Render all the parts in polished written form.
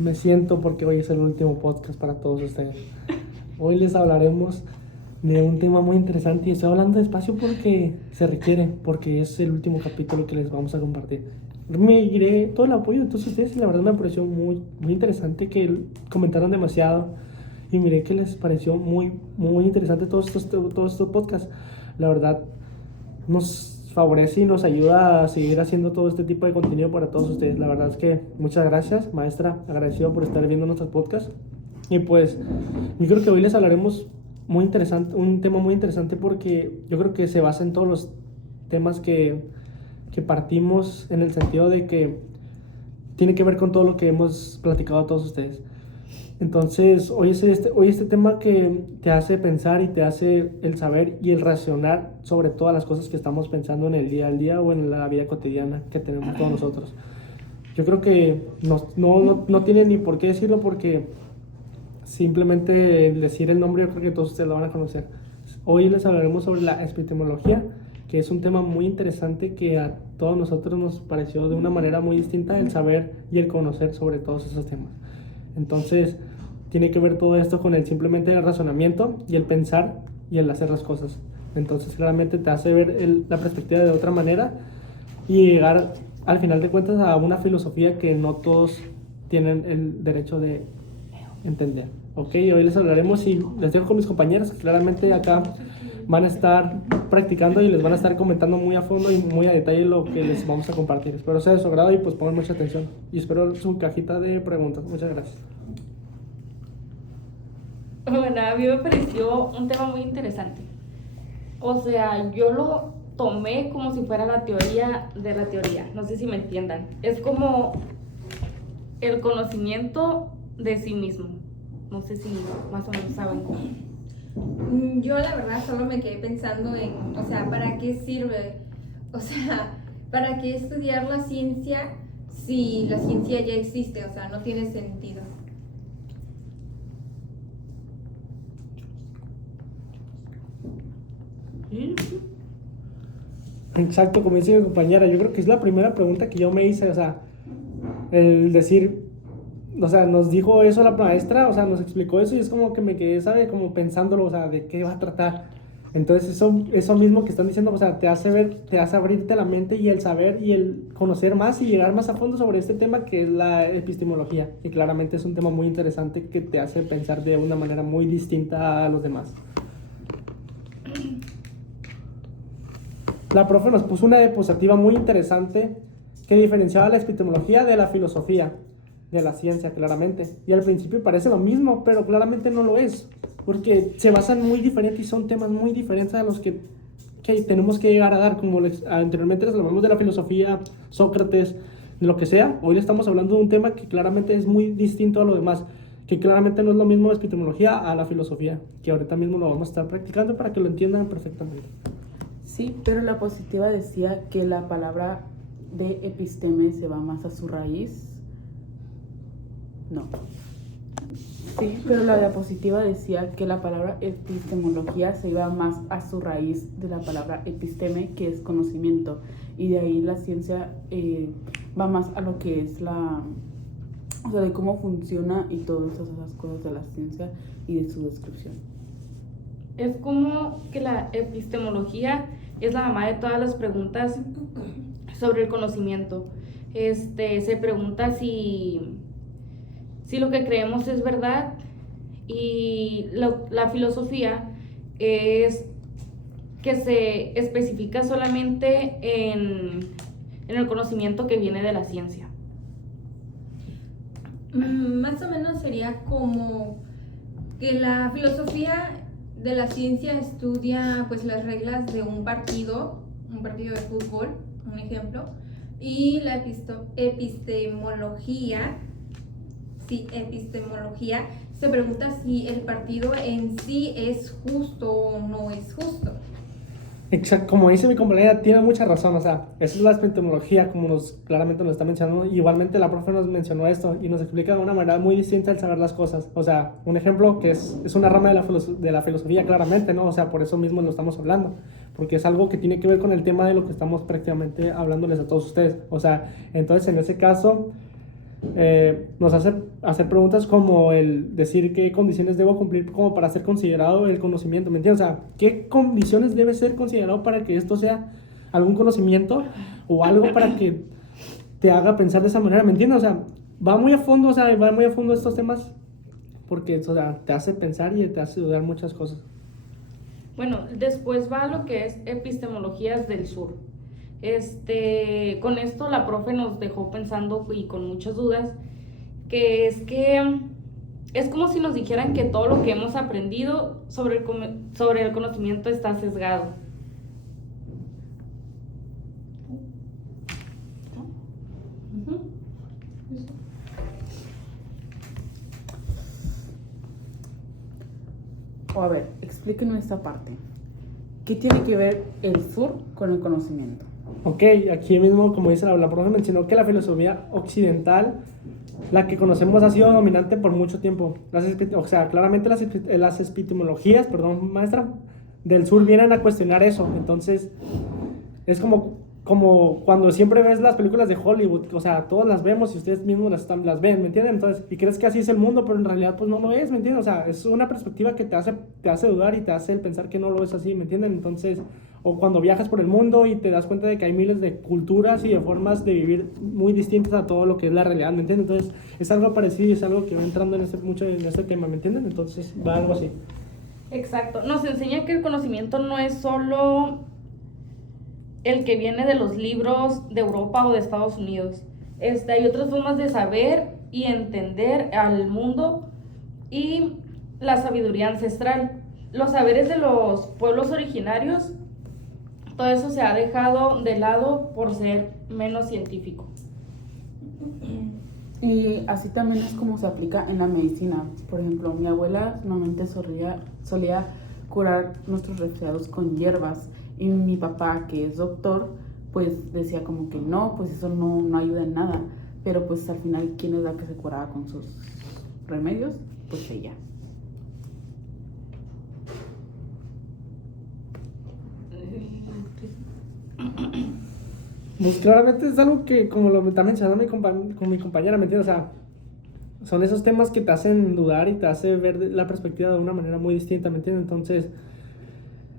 Me siento porque hoy es el último podcast para todos ustedes. Hoy les hablaremos de un tema muy interesante y estoy hablando despacio porque se requiere, porque es el último capítulo que les vamos a compartir. Me diré todo el apoyo de todos ustedes y la verdad me pareció muy interesante que comentaron demasiado y miré que les pareció muy interesante todos estos podcasts. La verdad nos favorece y nos ayuda a seguir haciendo todo este tipo de contenido para todos ustedes. La verdad es que muchas gracias, maestra, agradecido por estar viendo nuestros podcasts. Y pues yo creo que hoy les hablaremos muy interesante, un tema muy interesante porque yo creo que se basa en todos los temas que partimos en el sentido de que tiene que ver con todo lo que hemos platicado a todos ustedes. Entonces, hoy este tema que te hace pensar y te hace el saber y el racionar sobre todas las cosas que estamos pensando en el día al día o en la vida cotidiana que tenemos todos nosotros. Yo creo que no tiene ni por qué decirlo porque simplemente el decir el nombre yo creo que todos ustedes lo van a conocer. Hoy les hablaremos sobre la epistemología, que es un tema muy interesante que a todos nosotros nos pareció de una manera muy distinta el saber y el conocer sobre todos esos temas. Entonces, tiene que ver todo esto con simplemente el razonamiento y el pensar y el hacer las cosas. Entonces, claramente te hace ver la perspectiva de otra manera y llegar, al final de cuentas, a una filosofía que no todos tienen el derecho de entender. Ok, hoy les hablaremos y les dejo con mis compañeros. Claramente acá van a estar practicando y les van a estar comentando muy a fondo y muy a detalle lo que les vamos a compartir. Espero sea de su agrado y pues pongan mucha atención. Y espero su cajita de preguntas. Muchas gracias. Bueno, a mí me pareció un tema muy interesante. O sea, yo lo tomé como si fuera la teoría de la teoría. No sé si me entiendan. Es como el conocimiento de sí mismo. No sé si más o menos saben cómo. Yo la verdad solo me quedé pensando en, o sea, ¿para qué sirve? O sea, ¿para qué estudiar la ciencia si la ciencia ya existe? O sea, no tiene sentido. Exacto, como dice mi compañera, yo creo que es la primera pregunta que yo me hice, o sea, el decir, o sea, nos dijo eso la maestra, o sea, nos explicó eso y es como que me quedé, ¿sabe? Como pensándolo, o sea, de qué va a tratar. Entonces eso mismo que están diciendo, o sea, te hace ver, te hace abrirte la mente y el saber y el conocer más y llegar más a fondo sobre este tema que es la epistemología. Y claramente es un tema muy interesante que te hace pensar de una manera muy distinta a los demás. La profe nos puso una diapositiva muy interesante que diferenciaba la epistemología de la filosofía, de la ciencia, claramente. Y al principio parece lo mismo, pero claramente no lo es, porque se basan muy diferentes y son temas muy diferentes a los que tenemos que llegar a dar, como anteriormente les hablamos de la filosofía, Sócrates, de lo que sea. Hoy le estamos hablando de un tema que claramente es muy distinto a lo demás, que claramente no es lo mismo la epistemología a la filosofía, que ahorita mismo lo vamos a estar practicando para que lo entiendan perfectamente. Sí, pero la positiva decía que la palabra de episteme se va más a su raíz. No. Sí, pero la diapositiva decía que la palabra epistemología se iba más a su raíz de la palabra episteme, que es conocimiento. Y de ahí la ciencia va más a lo que es o sea, de cómo funciona y todas esas cosas de la ciencia y de su descripción. Es como que la epistemología es la mamá de todas las preguntas sobre el conocimiento. Se pregunta si lo que creemos es verdad, y la filosofía es que se especifica solamente en el conocimiento que viene de la ciencia. Más o menos sería como que la filosofía de la ciencia estudia pues las reglas de un partido de fútbol, un ejemplo, y la epistemología se pregunta si el partido en sí es justo o no es justo. Exacto, como dice mi compañera, tiene mucha razón, o sea, esa es la epistemología, como claramente nos está mencionando. Igualmente la profe nos mencionó esto y nos explica de una manera muy distinta el saber las cosas. O sea, un ejemplo que es una rama de la filosofía, claramente, ¿no? O sea, por eso mismo lo estamos hablando, porque es algo que tiene que ver con el tema de lo que estamos prácticamente hablándoles a todos ustedes. O sea, entonces en ese caso, nos hace hacer preguntas como el decir qué condiciones debo cumplir como para ser considerado el conocimiento, ¿me entiendes? O sea, ¿qué condiciones debe ser considerado para que esto sea algún conocimiento o algo para que te haga pensar de esa manera, ¿me entiendes? O sea, va muy a fondo, o sea, va muy a fondo estos temas porque, o sea, te hace pensar y te hace dudar muchas cosas. Bueno, después va lo que es epistemologías del sur. Con esto la profe nos dejó pensando y con muchas dudas, que es como si nos dijeran que todo lo que hemos aprendido sobre el conocimiento está sesgado. O a ver, explíquenos esta parte. ¿Qué tiene que ver el sur con el conocimiento? Ok, aquí mismo, como dice la profe, mencionó que la filosofía occidental, la que conocemos, ha sido dominante por mucho tiempo. O sea, claramente las epistemologías, perdón, maestra, del sur vienen a cuestionar eso. Entonces, es como cuando siempre ves las películas de Hollywood, o sea, todas las vemos y ustedes mismos las ven, ¿me entienden? Entonces, y crees que así es el mundo, pero en realidad pues no lo es, ¿me entienden? O sea, es una perspectiva que te hace dudar y te hace pensar que no lo es así, ¿me entienden? Entonces, o cuando viajas por el mundo y te das cuenta de que hay miles de culturas y de formas de vivir muy distintas a todo lo que es la realidad, ¿me entienden? Entonces, es algo parecido y es algo que va entrando mucho en este tema, ¿me entienden? Entonces, va algo así. Exacto, nos enseña que el conocimiento no es solo el que viene de los libros de Europa o de Estados Unidos. Hay otras formas de saber y entender al mundo y la sabiduría ancestral. Los saberes de los pueblos originarios, todo eso se ha dejado de lado por ser menos científico. Y así también es como se aplica en la medicina. Por ejemplo, mi abuela normalmente solía curar nuestros resfriados con hierbas. Y mi papá, que es doctor, pues decía como que no, pues eso no ayuda en nada. Pero pues al final, ¿quién es la que se curaba con sus remedios? Pues ella. Pues claramente es algo que, como lo está mencionando con mi compañera, ¿me entiendes? O sea, son esos temas que te hacen dudar y te hace ver la perspectiva de una manera muy distinta, ¿me entiendes? Entonces,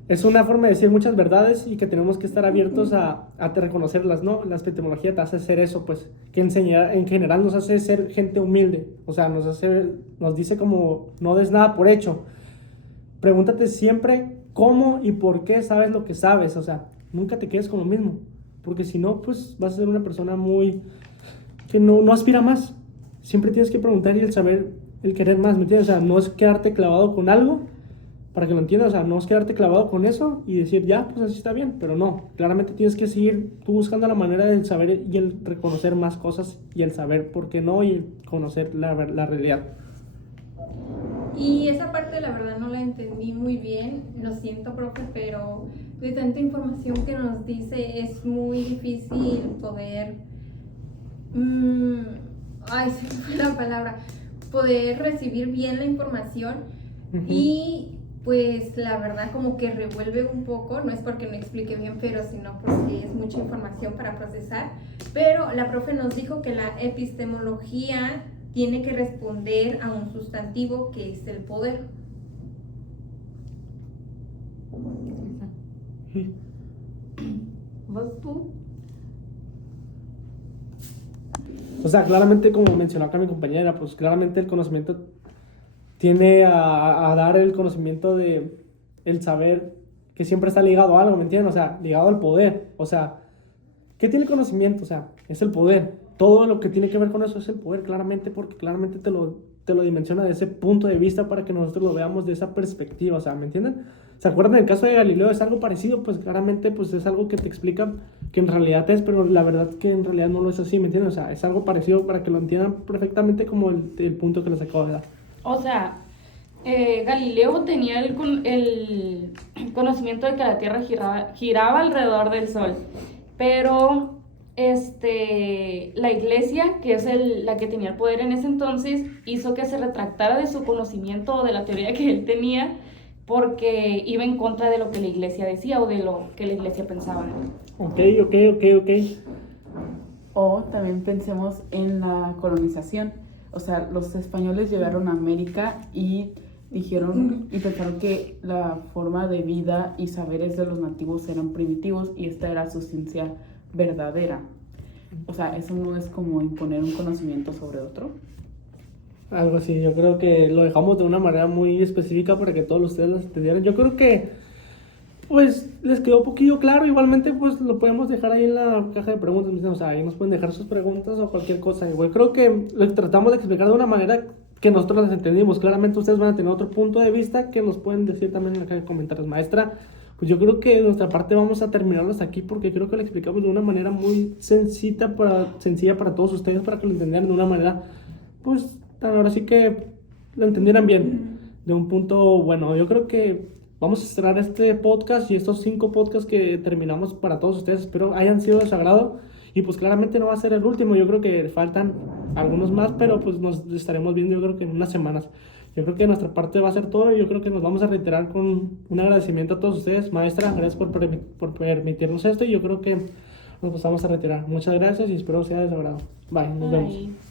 es una forma de decir muchas verdades y que tenemos que estar abiertos a reconocerlas, ¿no? La epistemología te hace hacer eso, pues, que en general nos hace ser gente humilde, o sea, nos dice como, no des nada por hecho. Pregúntate siempre cómo y por qué sabes lo que sabes, o sea, nunca te quedes con lo mismo, porque si no, pues, vas a ser una persona que no aspira más. Siempre tienes que preguntar y el saber, el querer más, ¿me entiendes? O sea, no es quedarte clavado con algo, para que lo entiendas, o sea, no es quedarte clavado con eso y decir, ya, pues así está bien, pero no, claramente tienes que seguir tú buscando la manera del saber y el reconocer más cosas y el saber por qué no y el conocer la realidad. Y esa parte la verdad no la entendí muy bien, lo siento profe, pero de tanta información que nos dice es muy difícil poder, se me fue la palabra, poder recibir bien la información. Uh-huh. Y pues la verdad como que revuelve un poco, no es porque no explique bien, pero sino porque es mucha información para procesar. Pero la profe nos dijo que la epistemología tiene que responder a un sustantivo que es el poder. ¿Vas tú? O sea, claramente, como mencionó acá mi compañera, pues claramente el conocimiento tiene a dar el conocimiento de el saber que siempre está ligado a algo, ¿me entienden? O sea, ligado al poder. O sea, ¿qué tiene el conocimiento? O sea, es el poder. Todo lo que tiene que ver con eso es el poder, claramente, porque claramente te lo dimensiona de ese punto de vista para que nosotros lo veamos de esa perspectiva, o sea, ¿me entienden? ¿Se acuerdan del caso de Galileo? Es algo parecido, pues claramente pues es algo que te explica que en realidad es, pero la verdad que en realidad no lo es así, ¿me entienden? O sea, es algo parecido para que lo entiendan perfectamente como el punto que les acabo de dar. O sea, Galileo tenía el conocimiento de que la Tierra giraba alrededor del Sol, pero la iglesia, que es la que tenía el poder en ese entonces, hizo que se retractara de su conocimiento o de la teoría que él tenía, porque iba en contra de lo que la iglesia decía o de lo que la iglesia pensaba. Ok. O también pensemos en la colonización. O sea, los españoles llegaron a América y dijeron y pensaron que la forma de vida y saberes de los nativos eran primitivos y esta era su ciencia verdadera. O sea, eso no es como imponer un conocimiento sobre otro. Algo así, yo creo que lo dejamos de una manera muy específica para que todos ustedes lo entendieran. Yo creo que, pues, les quedó un poquillo claro. Igualmente, pues, lo podemos dejar ahí en la caja de preguntas. O sea, ahí nos pueden dejar sus preguntas o cualquier cosa. Igual creo que lo tratamos de explicar de una manera que nosotros las entendimos. Claramente ustedes van a tener otro punto de vista que nos pueden decir también en la caja de comentarios. Maestra, pues yo creo que de nuestra parte vamos a terminarlos aquí porque creo que lo explicamos de una manera muy sencilla para todos ustedes, para que lo entendieran de una manera, pues, ahora sí que lo entendieran bien, de un punto bueno. Yo creo que vamos a cerrar este podcast y estos 5 podcasts que terminamos para todos ustedes. Espero hayan sido de su agrado y pues claramente no va a ser el último. Yo creo que faltan algunos más, pero pues nos estaremos viendo yo creo que en unas semanas. Yo creo que de nuestra parte va a ser todo y yo creo que nos vamos a reiterar con un agradecimiento a todos ustedes. Maestra, gracias por permitirnos esto y yo creo que nos vamos a retirar. Muchas gracias y espero sea de su agrado. Bye, nos vemos.